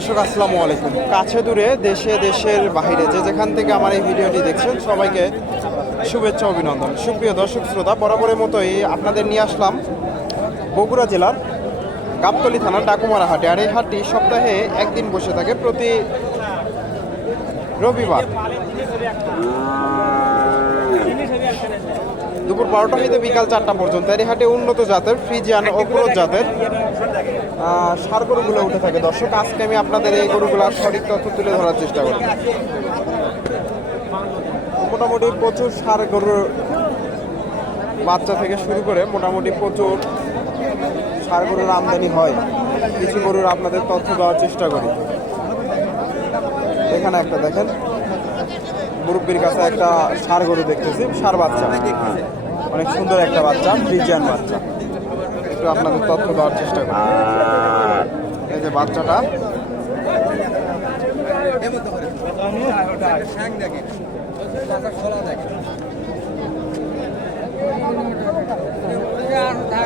দর্শক, আসসালামু আলাইকুম। কাছে দূরে, দেশে, দেশের বাইরে যে যেখান থেকে আমার এই ভিডিওটি দেখছেন, সবাইকে শুভেচ্ছা, অভিনন্দন। সুপ্রিয় দর্শক, শ্রোতা, বরাবরের মতোই আপনাদের নিয়ে আসলাম বগুড়া জেলার গাবতলি থানার ডাকুমারা হাটে। আর এই হাটটি সপ্তাহে একদিন বসে থাকে প্রতি রবিবার। দুপুর বারোটা হইতে বিকাল চারটা পর্যন্ত। এই হাটে উন্নত জাতের, ফ্রিজিয়ান ও ক্রোজ জাতের সার গরুগুলো উঠে থাকে। দর্শক, আজকে আমি আপনাদের এই গরুগুলার সঠিক তথ্য তুলে ধরার চেষ্টা করব। মোটামুটি প্রচুর সার গরুর বাচ্চা থেকে শুরু করে মোটামুটি প্রচুর ষাঁড় গরুর আমদানি হয়। কিছু গরুর আপনাদের তথ্য দেওয়ার চেষ্টা করি। এখানে একটা দেখেন। মুরব্বির কাছে একটা ষাঁড় গরু দেখতেছি ষাঁড় বাচ্চা। অনেক সুন্দর একটা বাচ্চা ফ্রিজিয়ান বাচ্চা। একটু আপনাদের তথ্য দেওয়ার চেষ্টা করি। এই যে বাচ্চাটা।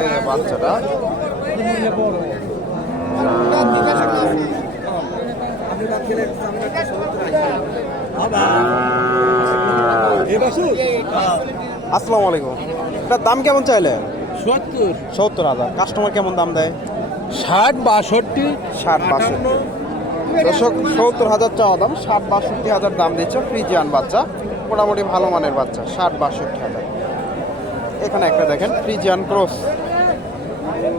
এই যে বাচ্চাটা। আসসালামু আলাইকুম। এটার দাম কেমন চাইলে? সত্তর। সত্তর হাজার। কাস্টমার কেমন দাম দেয়? ষাট বাষট্টি। ষাট বাষট্টি। দর্শক সত্তর হাজার চাওয়া দাম ষাট বাষট্টি হাজার দাম দিচ্ছে ফ্রিজিয়ান বাচ্চা। মোটামুটি ভালো মানের বাচ্চা ষাট বাষট্টি হাজার। এখানে একটা দেখেন ফ্রিজিয়ান ক্রস। ভাইজান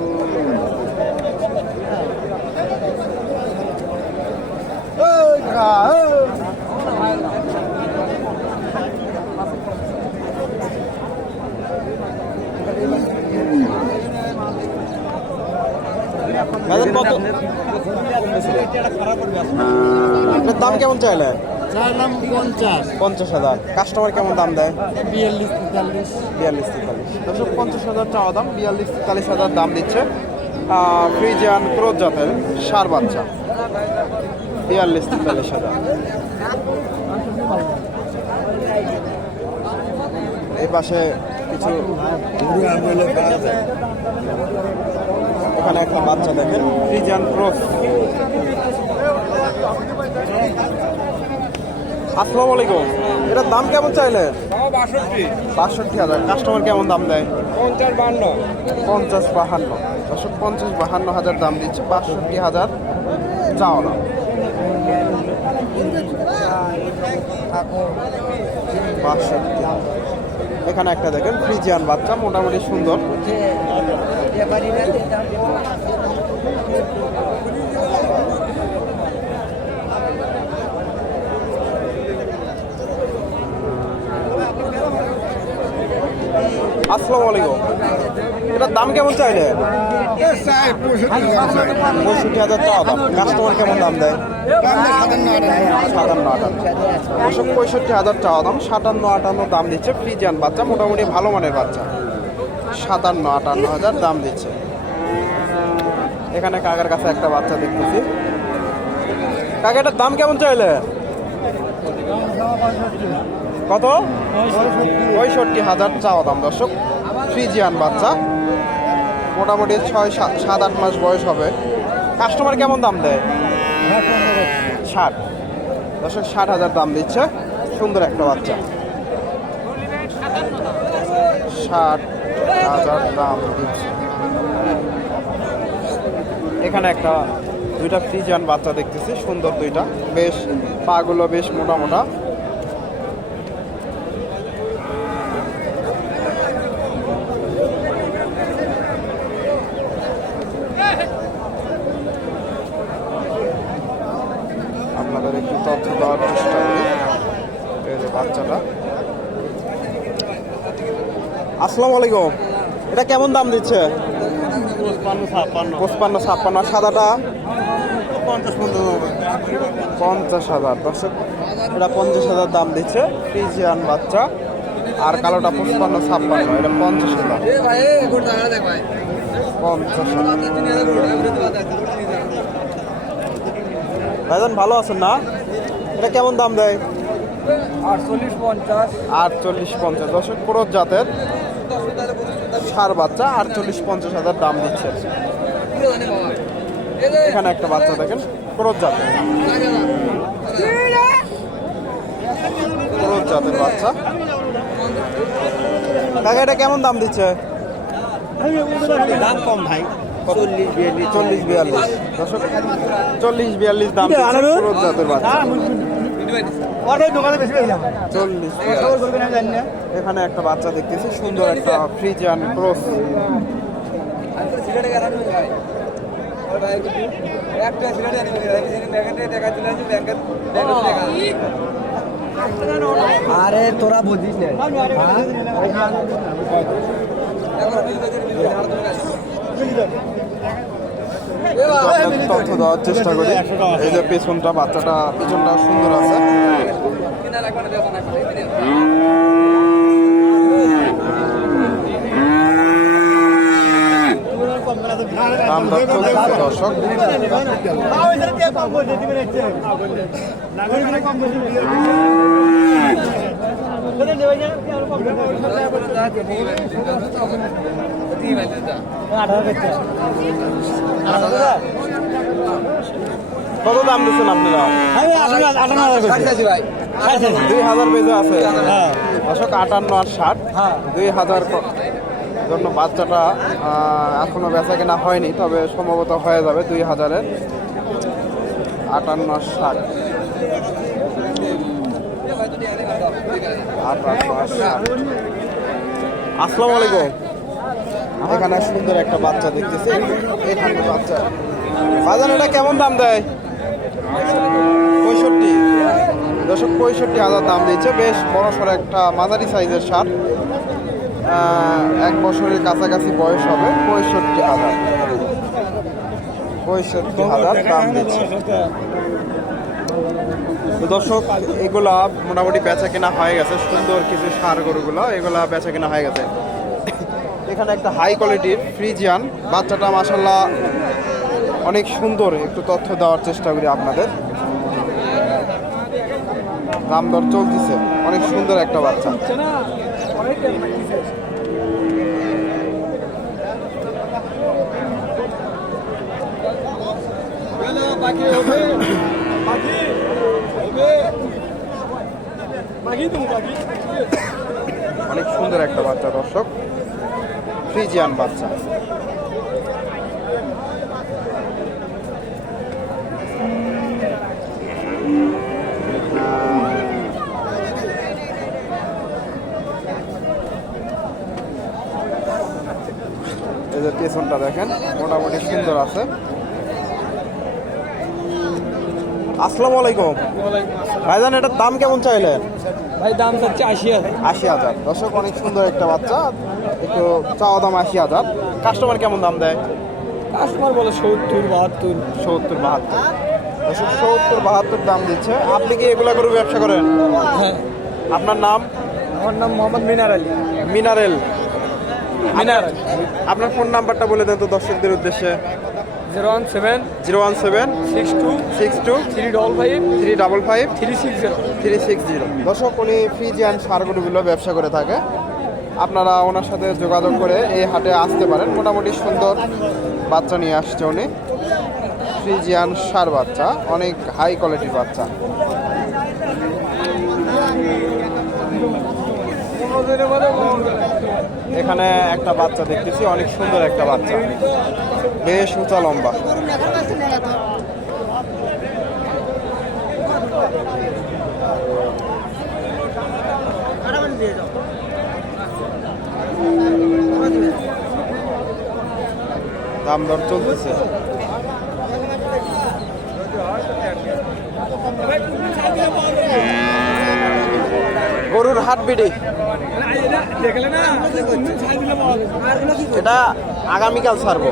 এটার দাম কেমন চাইলে? পঞ্চাশ হাজার। কাস্টমার কেমন দাম দেয়? বিয়াল্লিশ বিয়াল্লিশ তেতাল্লিশ। দর্শক, পঞ্চাশ হাজার চাওয়া দাম, বিয়াল্লিশ, তেতাল্লিশ হাজার দাম দিচ্ছে। ফ্রিজিয়ান ক্রোজ জাতের সার বাচ্চা। বিয়াল্লিশ, তেতাল্লিশ হাজার। এই পাশে কিছু এখানে একটা বাচ্চা দেখেন ফ্রিজিয়ান ক্রোজ আসসালামু আলাইকুম। এটার দাম কেমন চাইলেন? বাষট্টি হাজার। কাস্টমার কেমন দাম দেয়? পঞ্চাশ বান্ন পঞ্চাশ বাহান্ন। দশক পঞ্চাশ বাহান্ন হাজার দাম দিচ্ছে। বাষট্টি হাজার চাও না বাষট্টি। এখানে একটা দেখেন ফ্রিজিয়ান বাচ্চা, মোটামুটি সুন্দর। আসসালামু আলাইকুম এটার দাম কেমন চাইলে? পঁয়ষট্টি হাজার চাওয়া দাম। কাস্টমার কেমন দাম দেয়? সাতান্ন, আটান্ন। পঁয়ষট্টি হাজার চাওয়া দাম। সাতান্ন, আটান্ন দাম দিচ্ছে ফ্রিজিয়ান বাচ্চা। মোটামুটি ভালো মানের বাচ্চা। সাতান্ন, আটান্ন হাজার দাম দিচ্ছে। এখানে কাকার কাছে একটা বাচ্চা দেখতেছি। কাকা এটার দাম কেমন চাইলে? কত? পঁয়ষট্টি হাজার চাওয়া দাম, দর্শক। ফ্রিজিয়ান বাচ্চা। মোটামুটি ছয় সাত, আট মাস বয়স হবে। কাস্টমার কেমন দাম দেয়? ষাট। দর্শক, ষাট হাজার দাম দিচ্ছে। সুন্দর একটা বাচ্চা। ষাট এখানে একটা, দুইটা ফ্রিজিয়ান বাচ্চা দেখতেছি, সুন্দর দুইটা। বেশ, পাগুলো বেশ মোটা মোটা। আপনাদের একটু তথ্য দেওয়ার চেষ্টা করি। বাচ্চাটা। আসসালামু আলাইকুম। এটা কেমন দাম দিচ্ছে? পঁচপান্ন ছাপ্পান্ন। সাদাটা? পঞ্চাশ হাজার। দর্শক এটা পঞ্চাশ হাজার দাম দিচ্ছে। ফ্রিজিয়ান বাচ্চা। আর কালোটা পঁচপান্ন ছাপ্পান্ন। এটা পঞ্চাশ হাজার। পঞ্চাশ ভাইজান ভালো আছেন না? এটা কেমন দাম দেয়? আটচল্লিশ পঞ্চাশ। আটচল্লিশ পঞ্চাশ। দশক ক্রোধ জাতের সার বাচ্চা আটচল্লিশ পঞ্চাশ হাজার দাম দিচ্ছে। এখানে একটা বাচ্চা দেখেন ক্রোধ জাতের। ক্রোধ জাতের বাচ্চা। কাকা এটা কেমন দাম দিচ্ছে? দাম কম ভাই। চল্লিশ বিয়াল্লিশ। চল্লিশ বিয়াল্লিশ। দশক চল্লিশ বিয়াল্লিশ দাম ক্রোধ জাতের বাচ্চা। চল্লিশ এখানে একটা বাচ্চা দেখতেছি সুন্দর একটা ফ্রিজিয়ান ক্রস টাকা দিলে ব্যাংকের আরে তোরা বুঝিস না। তথ্য দেওয়ার চেষ্টা করি এই যে পেছনটা বাচ্চাটা পেছনটা সুন্দর আছে দর্শক কত দাম দিচ্ছেন আপনারা? দুই হাজার বেজে আছে। দর্শক আটান্ন আর ষাট। দুই হাজার জন্য বাচ্চাটা এখনও বেচা কেনা হয়নি তবে সম্ভবত হয়ে যাবে দুই হাজারের আটান্ন ষাট। আটান্ন আর ষাট। আসসালামু আলাইকুম। এখানে সুন্দর একটা বাচ্চা দেখতেছি। এখানে বাচ্চা। বাজার এটা কেমন দাম দেয়? পঁয়ষট্টি। দশক পঁয়ষট্টি হাজার দাম দিচ্ছে বেশ বড় সড়ো একটা মাঝারি সাইজের সার এক বছরের কাছাকাছি বয়স হবে। পঁয়ষট্টি হাজার। পঁয়ষট্টি হাজার দাম দিচ্ছে দর্শক, এগুলা মোটামুটি বেচা কেনা হয়ে গেছে। সুন্দর কিছু সার গরুগুলো, এগুলা বেচা কেনা হয়ে গেছে। এখানে একটা হাই কোয়ালিটির ফ্রিজিয়ান বাচ্চাটা মাসাল্লাহ অনেক সুন্দর, একটু তথ্য দেওয়ার চেষ্টা করি আপনাদের। দাম দর চলতেছে, অনেক সুন্দর একটা বাচ্চা। অনেক সুন্দর একটা বাচ্চা, দর্শক। ফ্রিজিয়ান বাচ্চা। এই যে পেছনটা দেখেন মোটামুটি সুন্দর আছে। আসসালামু আলাইকুম। ভাইজান এটার দাম কেমন চাইলেন? ভাই দাম চাচ্ছে আশি হাজার। আশি হাজার। দর্শক অনেক সুন্দর একটা বাচ্চা। একটু চাওয়া দাম আশি হাজার। কাস্টমার কেমন দাম দেয়? কাস্টমার বলে সত্তর বাহাত্তর। সত্তর বাহাত্তর। দর্শক সত্তর বাহাত্তর দাম দিচ্ছে। আপনি কি এগুলা করে ব্যবসা করেন? হ্যাঁ। আপনার নাম? আমার নাম মোহাম্মদ মিনার আলী। মিনারেল। মিনার আপনার ফোন নাম্বারটা বলে দেন তো দর্শকদের উদ্দেশ্যে। Zero one seven. Zero one seven. Six two. Six two. Three double five. Three double five. Three six zero. Three six zero. দর্শক উনি ফ্রিজিয়ান সারগুলোগুলো ব্যবসা করে থাকে। আপনারা ওনার সাথে যোগাযোগ করে এই হাটে আসতে পারেন। মোটামুটি সুন্দর বাচ্চা নিয়ে আসছে উনি। ফ্রিজিয়ান সার বাচ্চা, অনেক হাই কোয়ালিটির বাচ্চা। এখানে একটা বাচ্চা দেখতেছি, অনেক সুন্দর একটা বাচ্চা। বেশ উঁচা লম্বা। দাম দর চলতেছে। গরুর হাট বিডি। এটা আগামীকাল ছাড়বো।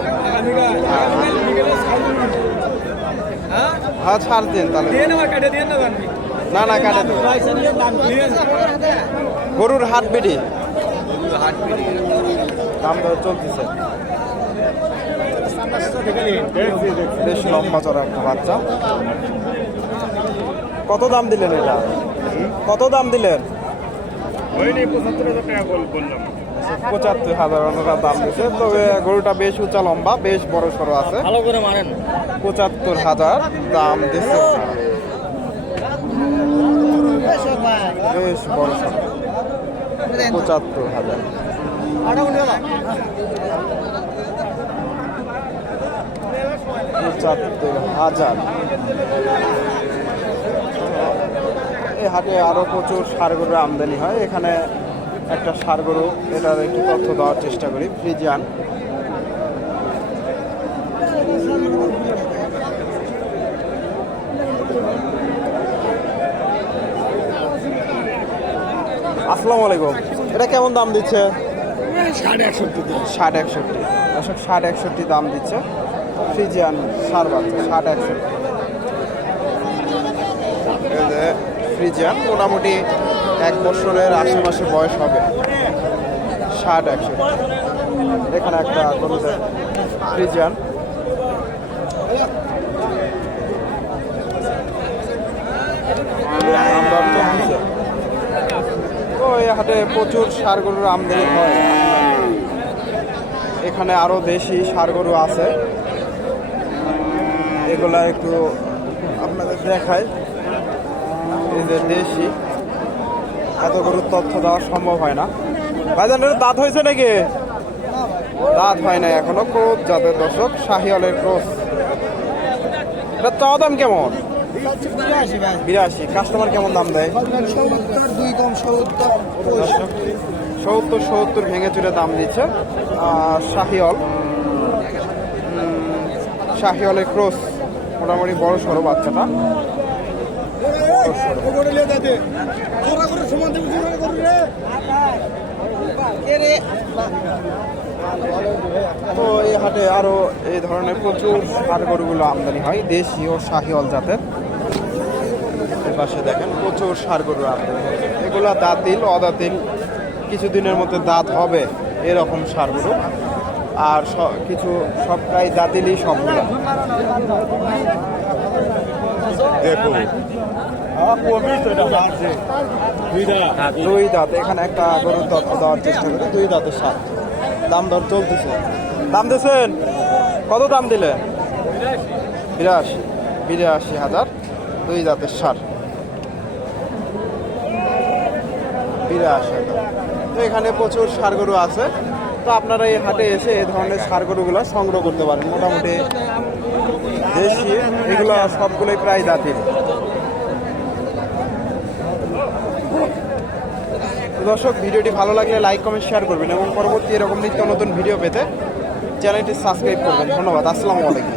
হ্যাঁ ছাড় দিন তাহলে। না না, কাটে গরুর হাট বিডি। দাম দর চলতেছে। বেশ লম্বা চড়া একটা বাচ্চা। কত দাম দিলেন এটা? কত দাম দিলেন? পঁচাত্তর হাজার ওনারা দাম দিচ্ছে তবে গরুটা বেশ উঁচা লম্বা বেশ বড় সড়ো আছে। ভালো করে মারেন। পঁচাত্তর হাজার দাম দিচ্ছে বেশ বড় সড়ো। পঁচাত্তর হাজার। পঁচাত্তর হাজার। এই হাটে আরও প্রচুর গরুর আমদানি হয়। এখানে একটা গরু এটার একটু তথ্য দেওয়ার চেষ্টা করি, ফ্রিজিয়ান। আসসালামু আলাইকুম। এটা কেমন দাম দিচ্ছে? সাড়ে একষট্টি ষাট একষট্টি। দর্শক, ষাট একষট্টি দাম দিচ্ছে। ফ্রিজিয়ান সার বাচ্চা, ষাট একষট্টি। ফ্রিজিয়ান, মোটামুটি এক বছরের আশেপাশে বয়স হবে। ষাট একষট্টি। এখানে একটা গরুতে ফ্রিজিয়ান। আমদানি চলছে। তো এই হাটে প্রচুর সার গরুর আমদানি হয়। এখানে আরও দেশি সার গরু আছে। এগুলা একটু আপনাদের দেখায় এই যে দেশি। এত গরুর তথ্য দেওয়া সম্ভব হয় না। ভাইজান এর দাঁত হয়েছে নাকি? দাঁত হয় না এখনও ক্রোধ যাদের দর্শক। শাহিওয়ালের ক্রোধ এটা চাওয়া দাম কেমন? বিরাশি কাস্টমার কেমন দাম দেয়? সত্তর সত্তর ভেঙে চুরে দাম দিচ্ছে। শাহিওল শাহিওলের ক্রস মোটামুটি বড় সড়ো বাচ্চাটা। তো এই হাটে আরও এই ধরনের প্রচুর সার গরুগুলো আমদানি হয় দেশি ও শাহিওল জাতের। পাশে দেখেন প্রচুর সার আমদানি হয়। এগুলা দাঁতিল অদাতিল কিছুদিনের মধ্যে দাঁত হবে এরকম সার গরু। আর কিছু সব প্রায় দাঁতিলই সবগুলো দেখো দুই দাঁত। এখানে একটা গরুর তথ্য দেওয়ার চেষ্টা করি দুই দাঁতের সার। দাম দর চলতেছে। দাম দিয়েছেন? কত দাম দিলেন? বিরাশি। বিরাশি হাজার দুই দাঁতের সার। বিরাশি তো এখানে প্রচুর সার গরু আছে। তো আপনারা এই হাটে এসে এই ধরনের সার গরুগুলো সংগ্রহ করতে পারেন। মোটামুটি দেশি, এগুলো সবগুলোই প্রায় দাঁতির তো দর্শক, ভিডিওটি ভালো লাগলে লাইক, কমেন্ট, শেয়ার করবেন এবং পরবর্তী এরকম নিত্য নতুন ভিডিও পেতে চ্যানেলটি সাবস্ক্রাইব করবেন। ধন্যবাদ। আসসালামু আলাইকুম।